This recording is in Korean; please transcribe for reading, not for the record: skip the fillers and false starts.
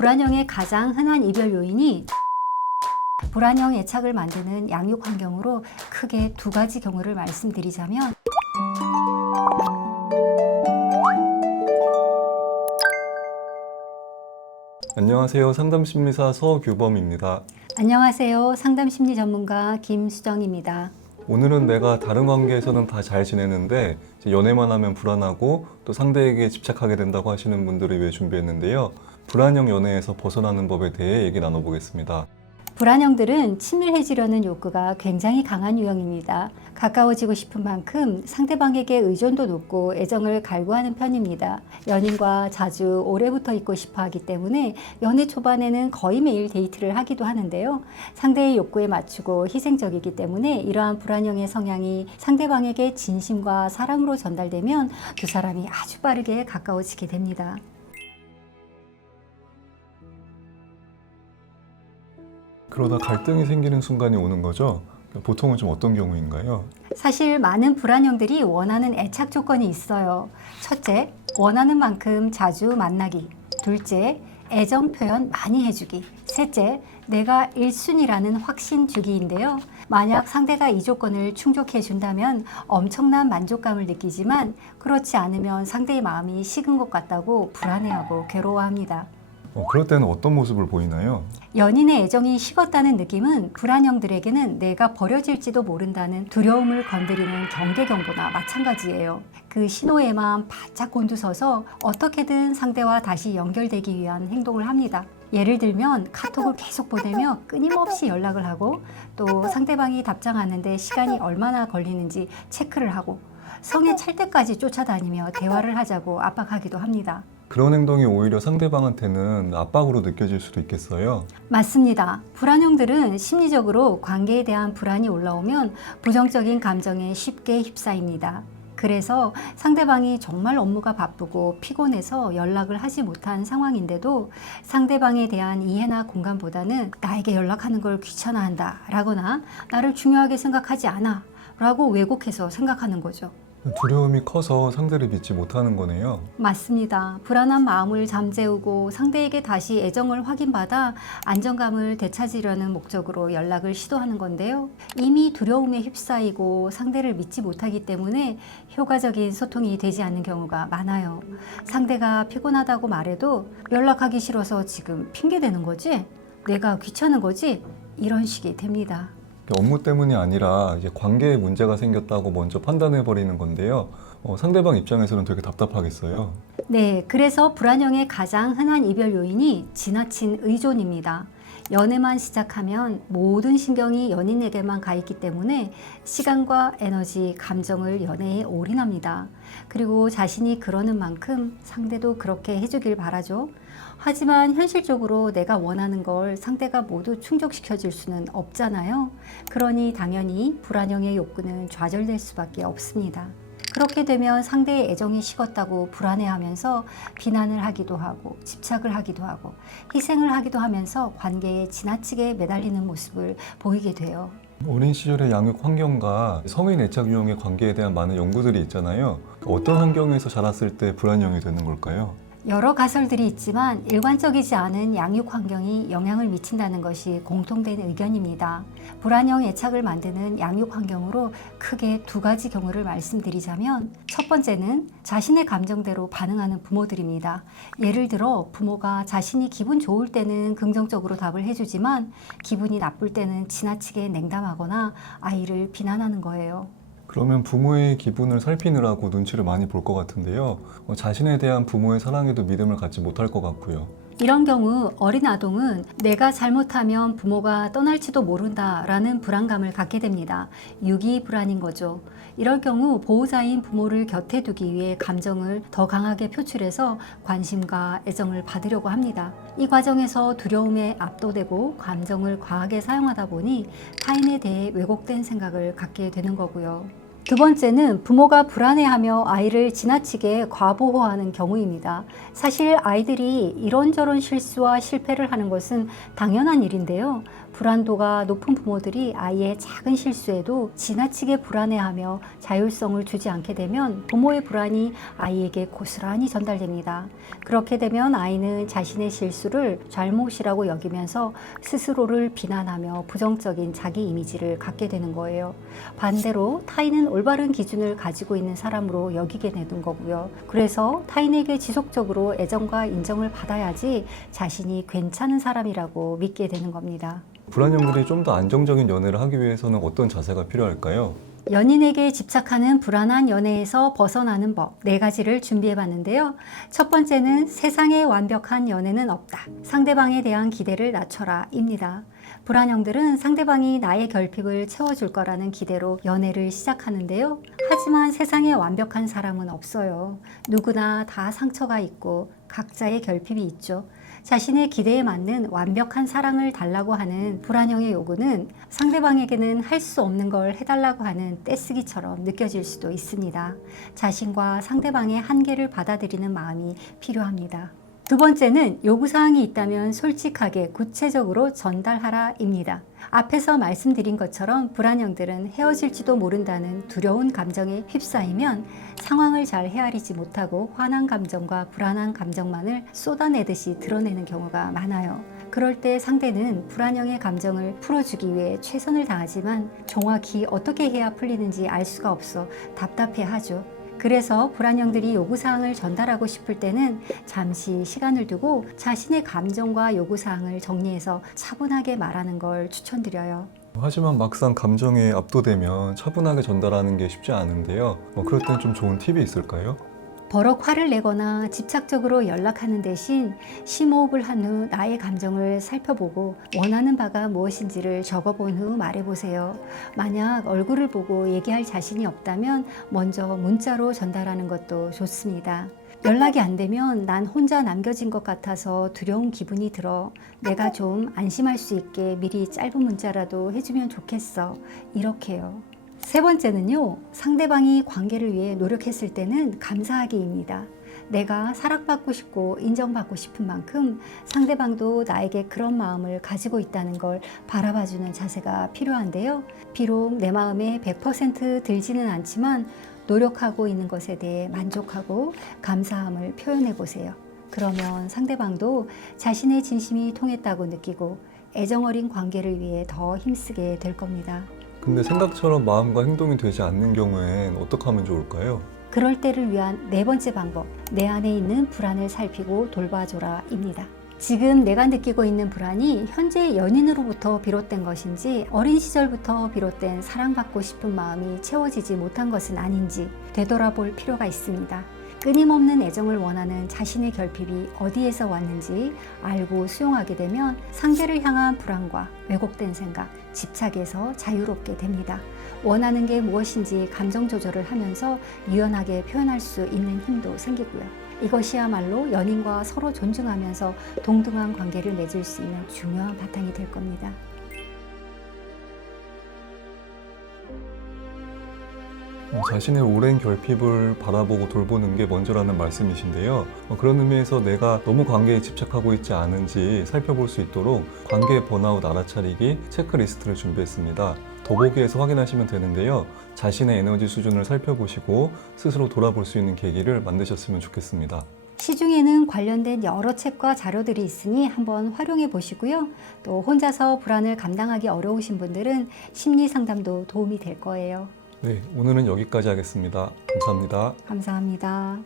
불안형의 가장 흔한 이별 요인이 불안형 애착을 만드는 양육 환경으로 크게 두 가지 경우를 말씀드리자면, 안녕하세요. 상담심리사 서규범입니다. 안녕하세요. 상담심리 전문가 김수정입니다. 오늘은 내가 다른 관계에서는 다 잘 지내는데 이제 연애만 하면 불안하고 또 상대에게 집착하게 된다고 하시는 분들을 위해 준비했는데요. 불안형 연애에서 벗어나는 법에 대해 얘기 나눠보겠습니다. 불안형들은 친밀해지려는 욕구가 굉장히 강한 유형입니다. 가까워지고 싶은 만큼 상대방에게 의존도 높고 애정을 갈구하는 편입니다. 연인과 자주 오래 붙어 있고 싶어 하기 때문에 연애 초반에는 거의 매일 데이트를 하기도 하는데요. 상대의 욕구에 맞추고 희생적이기 때문에 이러한 불안형의 성향이 상대방에게 진심과 사랑으로 전달되면 두 사람이 아주 빠르게 가까워지게 됩니다. 그러다 갈등이 생기는 순간이 오는 거죠? 보통은 좀 어떤 경우인가요? 사실 많은 불안형들이 원하는 애착 조건이 있어요. 첫째, 원하는 만큼 자주 만나기. 둘째, 애정 표현 많이 해주기. 셋째, 내가 1순위라는 확신 주기인데요. 만약 상대가 이 조건을 충족해 준다면 엄청난 만족감을 느끼지만, 그렇지 않으면 상대의 마음이 식은 것 같다고 불안해하고 괴로워합니다. 그럴 때는 어떤 모습을 보이나요? 연인의 애정이 식었다는 느낌은 불안형들에게는 내가 버려질지도 모른다는 두려움을 건드리는 경계경보나 마찬가지예요. 그 신호에만 바짝 곤두서서 어떻게든 상대와 다시 연결되기 위한 행동을 합니다. 예를 들면 카톡을 계속 보내며 끊임없이 연락을 하고, 또 상대방이 답장하는데 시간이 얼마나 걸리는지 체크를 하고, 성에 찰 때까지 쫓아다니며 대화를 하자고 압박하기도 합니다. 그런 행동이 오히려 상대방한테는 압박으로 느껴질 수도 있겠어요. 맞습니다. 불안형들은 심리적으로 관계에 대한 불안이 올라오면 부정적인 감정에 쉽게 휩싸입니다. 그래서 상대방이 정말 업무가 바쁘고 피곤해서 연락을 하지 못한 상황인데도 상대방에 대한 이해나 공감보다는 나에게 연락하는 걸 귀찮아한다 라거나 나를 중요하게 생각하지 않아 라고 왜곡해서 생각하는 거죠. 두려움이 커서 상대를 믿지 못하는 거네요. 맞습니다. 불안한 마음을 잠재우고 상대에게 다시 애정을 확인받아 안정감을 되찾으려는 목적으로 연락을 시도하는 건데요. 이미 두려움에 휩싸이고 상대를 믿지 못하기 때문에 효과적인 소통이 되지 않는 경우가 많아요. 상대가 피곤하다고 말해도 연락하기 싫어서 지금 핑계대는 거지? 내가 귀찮은 거지? 이런 식이 됩니다. 업무 때문이 아니라 이제 관계에 문제가 생겼다고 먼저 판단해 버리는 건데요. 상대방 입장에서는 되게 답답하겠어요. 네, 그래서 불안형의 가장 흔한 이별 요인이 지나친 의존입니다. 연애만 시작하면 모든 신경이 연인에게만 가 있기 때문에 시간과 에너지, 감정을 연애에 올인합니다. 그리고 자신이 그러는 만큼 상대도 그렇게 해주길 바라죠. 하지만 현실적으로 내가 원하는 걸 상대가 모두 충족시켜 줄 수는 없잖아요. 그러니 당연히 불안형의 욕구는 좌절될 수밖에 없습니다. 그렇게 되면 상대의 애정이 식었다고 불안해하면서 비난을 하기도 하고 집착을 하기도 하고 희생을 하기도 하면서 관계에 지나치게 매달리는 모습을 보이게 돼요. 어린 시절의 양육 환경과 성인 애착 유형의 관계에 대한 많은 연구들이 있잖아요. 어떤 환경에서 자랐을 때 불안형이 되는 걸까요? 여러 가설들이 있지만 일관적이지 않은 양육 환경이 영향을 미친다는 것이 공통된 의견입니다. 불안형 애착을 만드는 양육 환경으로 크게 두 가지 경우를 말씀드리자면, 첫 번째는 자신의 감정대로 반응하는 부모들입니다. 예를 들어 부모가 자신이 기분 좋을 때는 긍정적으로 답을 해주지만 기분이 나쁠 때는 지나치게 냉담하거나 아이를 비난하는 거예요. 그러면 부모의 기분을 살피느라고 눈치를 많이 볼 것 같은데요. 자신에 대한 부모의 사랑에도 믿음을 갖지 못할 것 같고요. 이런 경우 어린 아동은 내가 잘못하면 부모가 떠날지도 모른다라는 불안감을 갖게 됩니다. 유기 불안인 거죠. 이럴 경우 보호자인 부모를 곁에 두기 위해 감정을 더 강하게 표출해서 관심과 애정을 받으려고 합니다. 이 과정에서 두려움에 압도되고 감정을 과하게 사용하다 보니 타인에 대해 왜곡된 생각을 갖게 되는 거고요. 두 번째는 부모가 불안해하며 아이를 지나치게 과보호하는 경우입니다. 사실 아이들이 이런저런 실수와 실패를 하는 것은 당연한 일인데요. 불안도가 높은 부모들이 아이의 작은 실수에도 지나치게 불안해하며 자율성을 주지 않게 되면 부모의 불안이 아이에게 고스란히 전달됩니다. 그렇게 되면 아이는 자신의 실수를 잘못이라고 여기면서 스스로를 비난하며 부정적인 자기 이미지를 갖게 되는 거예요. 반대로 타인은 올바른 기준을 가지고 있는 사람으로 여기게 되는 거고요. 그래서 타인에게 지속적으로 애정과 인정을 받아야지 자신이 괜찮은 사람이라고 믿게 되는 겁니다. 불안형들이 좀 더 안정적인 연애를 하기 위해서는 어떤 자세가 필요할까요? 연인에게 집착하는 불안한 연애에서 벗어나는 법 4가지를 준비해 봤는데요. 첫 번째는 세상에 완벽한 연애는 없다. 상대방에 대한 기대를 낮춰라 입니다. 불안형들은 상대방이 나의 결핍을 채워줄 거라는 기대로 연애를 시작하는데요. 하지만 세상에 완벽한 사람은 없어요. 누구나 다 상처가 있고 각자의 결핍이 있죠. 자신의 기대에 맞는 완벽한 사랑을 달라고 하는 불안형의 요구는 상대방에게는 할 수 없는 걸 해달라고 하는 떼쓰기처럼 느껴질 수도 있습니다. 자신과 상대방의 한계를 받아들이는 마음이 필요합니다. 두 번째는 요구사항이 있다면 솔직하게 구체적으로 전달하라입니다. 앞에서 말씀드린 것처럼 불안형들은 헤어질지도 모른다는 두려운 감정에 휩싸이면 상황을 잘 헤아리지 못하고 화난 감정과 불안한 감정만을 쏟아내듯이 드러내는 경우가 많아요. 그럴 때 상대는 불안형의 감정을 풀어주기 위해 최선을 다하지만 정확히 어떻게 해야 풀리는지 알 수가 없어 답답해하죠. 그래서 불안형들이 요구사항을 전달하고 싶을 때는 잠시 시간을 두고 자신의 감정과 요구사항을 정리해서 차분하게 말하는 걸 추천드려요. 하지만 막상 감정에 압도되면 차분하게 전달하는 게 쉽지 않은데요. 그럴 땐 좀 좋은 팁이 있을까요? 버럭 화를 내거나 집착적으로 연락하는 대신 심호흡을 한 후 나의 감정을 살펴보고 원하는 바가 무엇인지를 적어본 후 말해보세요. 만약 얼굴을 보고 얘기할 자신이 없다면 먼저 문자로 전달하는 것도 좋습니다. 연락이 안 되면 난 혼자 남겨진 것 같아서 두려운 기분이 들어. 내가 좀 안심할 수 있게 미리 짧은 문자라도 해주면 좋겠어. 이렇게요. 세 번째는요, 상대방이 관계를 위해 노력했을 때는 감사하기입니다. 내가 사랑받고 싶고 인정받고 싶은 만큼 상대방도 나에게 그런 마음을 가지고 있다는 걸 바라봐주는 자세가 필요한데요. 비록 내 마음에 100% 들지는 않지만 노력하고 있는 것에 대해 만족하고 감사함을 표현해 보세요. 그러면 상대방도 자신의 진심이 통했다고 느끼고 애정어린 관계를 위해 더 힘쓰게 될 겁니다. 근데 생각처럼 마음과 행동이 되지 않는 경우엔 어떻게 하면 좋을까요? 그럴 때를 위한 4번째 방법, 내 안에 있는 불안을 살피고 돌봐줘라입니다. 지금 내가 느끼고 있는 불안이 현재 연인으로부터 비롯된 것인지 어린 시절부터 비롯된 사랑받고 싶은 마음이 채워지지 못한 것은 아닌지 되돌아볼 필요가 있습니다. 끊임없는 애정을 원하는 자신의 결핍이 어디에서 왔는지 알고 수용하게 되면 상대를 향한 불안과 왜곡된 생각, 집착에서 자유롭게 됩니다. 원하는 게 무엇인지 감정 조절을 하면서 유연하게 표현할 수 있는 힘도 생기고요. 이것이야말로 연인과 서로 존중하면서 동등한 관계를 맺을 수 있는 중요한 바탕이 될 겁니다. 자신의 오랜 결핍을 바라보고 돌보는 게 먼저라는 말씀이신데요. 그런 의미에서 내가 너무 관계에 집착하고 있지 않은지 살펴볼 수 있도록 관계 번아웃 알아차리기 체크리스트를 준비했습니다. 더보기에서 확인하시면 되는데요. 자신의 에너지 수준을 살펴보시고 스스로 돌아볼 수 있는 계기를 만드셨으면 좋겠습니다. 시중에는 관련된 여러 책과 자료들이 있으니 한번 활용해 보시고요. 또 혼자서 불안을 감당하기 어려우신 분들은 심리 상담도 도움이 될 거예요. 네, 오늘은 여기까지 하겠습니다. 감사합니다. 감사합니다.